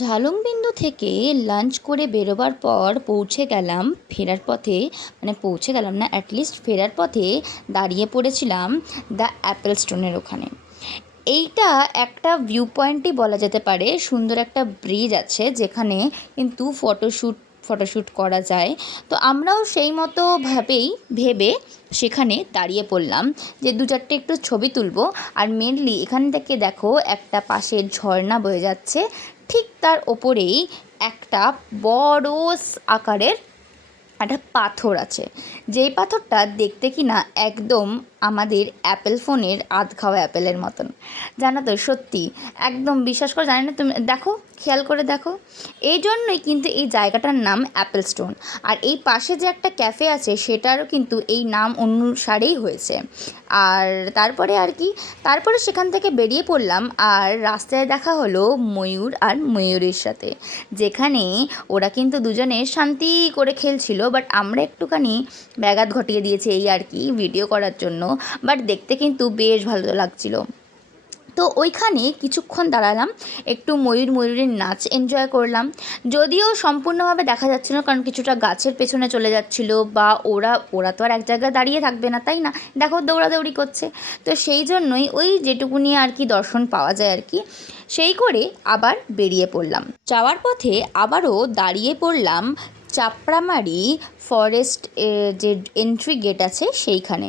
ঝালংবিন্দু থেকে লাঞ্চ করে বেরোবার পর পৌঁছে গেলাম ফেরার পথে, মানে পৌঁছে গেলাম না, অ্যাটলিস্ট ফেরার পথে দাঁড়িয়ে পড়েছিলাম দ্য অ্যাপেল স্টোনের ওখানে। এইটা একটা ভিউ পয়েন্টই বলা যেতে পারে। সুন্দর একটা ব্রিজ আছে যেখানে কিন্তু ফটোশ্যুট করা যায়। তো আমরাও সেই মতো ভেবে সেখানে দাঁড়িয়ে পড়লাম যে দু চারটে একটু ছবি তুলবো। আর মেনলি এখান থেকে দেখো একটা পাশের ঝর্ণা বয়ে যাচ্ছে, ঠিক তার ওপরেই একটা বড় আকারের একটা পাথর আছে, যেই পাথরটা দেখতে কিনা একদম আমাদের অ্যাপেল ফোনের আধ খাওয়া অ্যাপেলের মতন। জানো তো, সত্যি একদম বিশ্বাস করে, জানি না তুমি দেখো, খেয়াল করে দেখো। এই জন্যই কিন্তু এই জায়গাটার নাম অ্যাপেল স্টোন। আর এই পাশে যে একটা ক্যাফে আছে সেটারও কিন্তু এই নাম অনুসারেই হয়েছে। আর তারপরে সেখান থেকে বেরিয়ে পড়লাম, আর রাস্তায় দেখা হলো ময়ূর আর ময়ূরের সাথে, যেখানে ওরা কিন্তু দুজনে শান্তি করে খেলছিল। বাট আমরা একটুখানি ব্যাঘাত ঘটিয়ে দিয়েছি এই আর কি, ভিডিও করার জন্য। বাট দেখতে কিন্তু বেশ ভালো লাগছিল। তো ওইখানে কিছুক্ষণ দাঁড়ালাম, একটু ময়ূরের নাচ এনজয় করলাম। যদিও সম্পূর্ণভাবে দেখা যাচ্ছিল না, কারণ কিছুটা গাছের পেছনে চলে যাচ্ছিলো, বা ওরা তো আর এক জায়গায় দাঁড়িয়ে থাকবে না, তাই না? দেখো দৌড়াদৌড়ি করছে। তো সেই জন্যই ওই যেটুকুনি আর কি দর্শন পাওয়া যায় আর কি, সেই করে আবার বেরিয়ে পড়লাম। যাওয়ার পথে আবারও দাঁড়িয়ে পড়লাম চাপড়ামারি ফরেস্ট যে এন্ট্রি গেট আছে সেইখানে,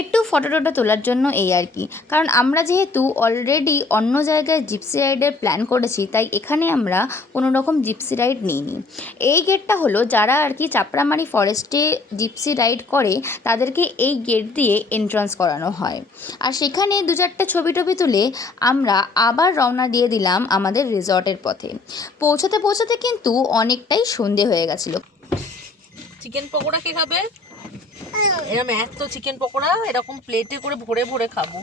একটু ফটো তোলার জন্য এই আর কি। কারণ আমরা যেহেতু অলরেডি অন্য জায়গায় জিপসি রাইডের প্ল্যান করেছি, তাই এখানে আমরা কোনো রকম জিপসি রাইড নিইনি। এই গেটটা হলো যারা আর কি চাপড়ামারি ফরেস্টে জিপসি রাইড করে তাদেরকে এই গেট দিয়ে এন্ট্রান্স করানো হয়। আর সেখানে দু চারটে ছবি তুলে আমরা আবার রওনা দিয়ে দিলাম আমাদের রিসর্টের পথে। পৌঁছাতে কিন্তু অনেকটাই সন্ধে হয়ে গেছিলো। চিকেন পকোড়া কে খাবে? এরকম এত চিকেন পকোড়া এরকম প্লেটে করে ভরে ভরে খাবো,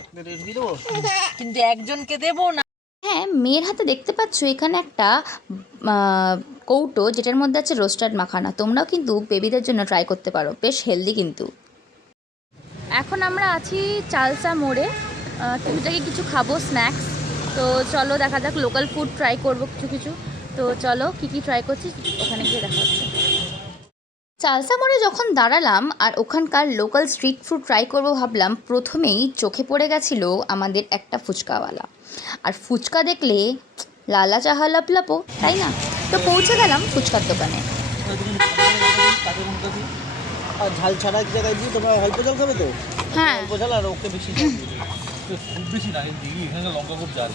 কিন্তু একজনকে দেবো না। হ্যাঁ, মেয়ের হাতে দেখতে পাচ্ছ এখানে একটা কৌটো, যেটার মধ্যে আছে রোস্টার্ড মাখানা। তোমরাও কিন্তু বেবিদের জন্য ট্রাই করতে পারো, বেশ হেলদি কিন্তু। এখন আমরা আছি চালসা মোড়ে, কিছু খাবো স্ন্যাক্স। তো চলো দেখা যাক, লোকাল ফুড ট্রাই করবো কিছু। তো চলো কী ট্রাই করছি ওখানে গিয়ে দেখা হচ্ছে। চালসা মোড়ে যখন দাঁড়ালাম আর ওখানকার লোকাল স্ট্রিট ফুড ট্রাই করবো ভাবলাম, প্রথমেই চোখে পড়ে গেছিলো আমাদের একটা ফুচকাওয়ালা। আর ফুচকা দেখলে লালা চাহা লাপলাপো, তাই না? তো পৌঁছে গেলাম ফুচকার দোকানে। ঝাল ছাড়া এক জায়গায় দিয়ে তোমরা অল্প ঝাল খাবে তো? হ্যাঁ, অল্প ঝাল আর ওকে বেশি খুব বেশি না, এখানে লঙ্কা খুব ঝাল।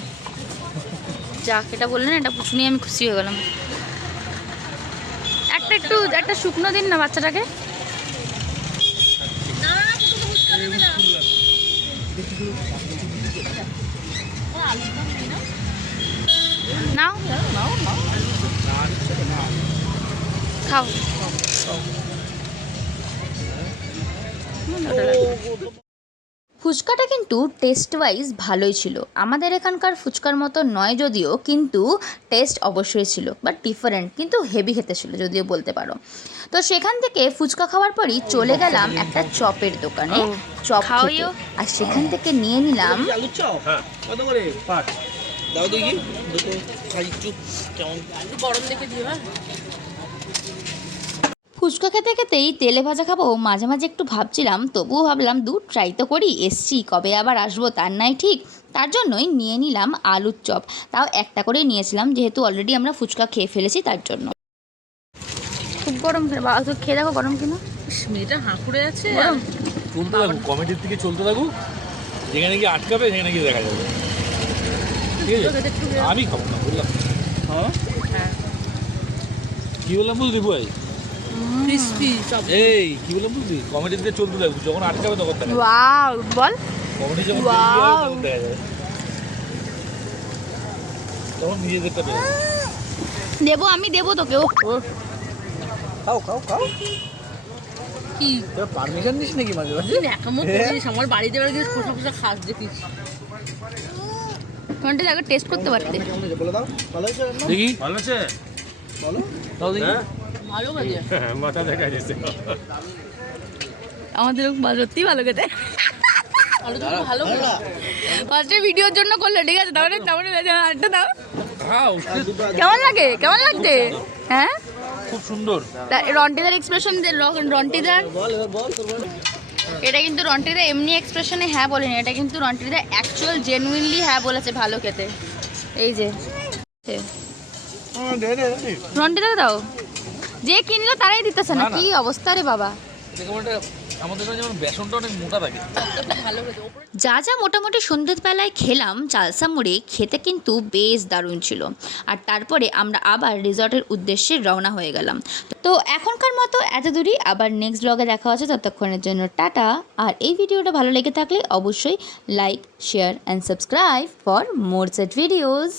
যাক, এটা বললেন, এটা শুনে আমি খুশি হয়ে গেলাম। একটা শুকনো দিন না বাচ্চাটাকে। নাও খাও। ফুচকাটা কিন্তু টেস্ট ওয়াইজ ভালোই ছিল। আমাদের এখানকার ফুচকার মতো নয় যদিও, কিন্তু টেস্ট অবশ্যই ছিল, বাট ডিফারেন্ট, কিন্তু হেভি খেতে ছিল যদিও বলতে পারো। তো সেখান থেকে ফুচকা খাওয়ার পরই চলে গেলাম একটা চপের দোকানে, চপ খেতে। আর সেখান থেকে নিয়ে নিলাম গরম দেখে দিও। ফুচকা খেতেই তেলে ভাজা খাবো মাঝে মাঝে একটু ভাবছিলাম, তবুও ভাবলাম দূর ট্রাই তো করি, এসছি কবে আবার আসবো তার নাই ঠিক। তার জন্যই নিয়ে নিলাম আলুর চপ, তাও একটা করেই নিয়েছিলাম যেহেতু অলরেডি আমরা ফুচকা খেয়ে ফেলেছি তার জন্য। খুব গরম, খেয়ে দেখো গরম কিনা। মেয়েটা হাঁকুড়ে আছে। চলতে থাকুক, কমেডির দিকে চলতে থাকুক, যেখানে গিয়ে আটকাবে সেখানে গিয়ে দেখা যাবে। ঠিক আছে, আমি খাবো না, বললাম। হ্যাঁ, কি বললাম বুঝলি ভাই? এই কি বললাম বুঝলি, কমেডির দিকে চলতে থাকুক, যখন আটকাবে তখন দেখা যাবে। ওয়াও, বল। কমেডি যখন তখন দেখা যাবে, তখন নিজেদেরটা পেয়ে দেবো, আমি দেবো তোকে। খাও খাও খাও। কি তোরা পারমিশন দিস নাকি মাঝে মাঝে? একামো করিস, আমার বাড়িতে বাড়ি গিয়ে খোসা খোসা খাস দেখিস। ফোনটা আগে টেস্ট করতে পারতে। বলে দাও, ভালো হয়েছে? দেখি ভালো আছে, বলো তাও দেখি। ভালো কাজে মাথা দেখা যাচ্ছে আমাদের সত্যি ভালো খেতে। ভালো ফার্স্টে ভিডিওর জন্য করলো, ঠিক আছে, তাহলে আরেকটা দাও। হ্যাঁ কেমন লাগে, কেমন লাগছে? হ্যাঁ, খুব সুন্দর। রন্টিদার এক্সপ্রেশন, রন্টিদার এটা কিন্তু রন্টিদা এমনি এক্সপ্রেশনে হ্যাঁ বলেনি, এটা কিন্তু রন্টিদা অ্যাকচুয়াল জেনুইনলি হ্যাঁ বলেছে ভালো খেতে। এই যে রন্টিদা দাও, যে কিনলো তারাই দিতেছে না, কি অবস্থা রে বাবা। আমাদের যেমন বেসনটা অনেক মোটা থাকে। যা যা মোটামুটি সন্ধ্যেবেলায় খেলাম চালসা মুড়ে, খেতে কিন্তু বেশ দারুণ ছিল। আর তারপরে আমরা আবার রিসর্টের উদ্দেশ্যে রওনা হয়ে গেলাম। তো এখনকার মতো এত দূরই, আবার নেক্সট ব্লগে দেখা হচ্ছে, ততক্ষণের জন্য টাটা। আর এই ভিডিওটা ভালো লেগে থাকলে অবশ্যই like, share and subscribe for more set videos.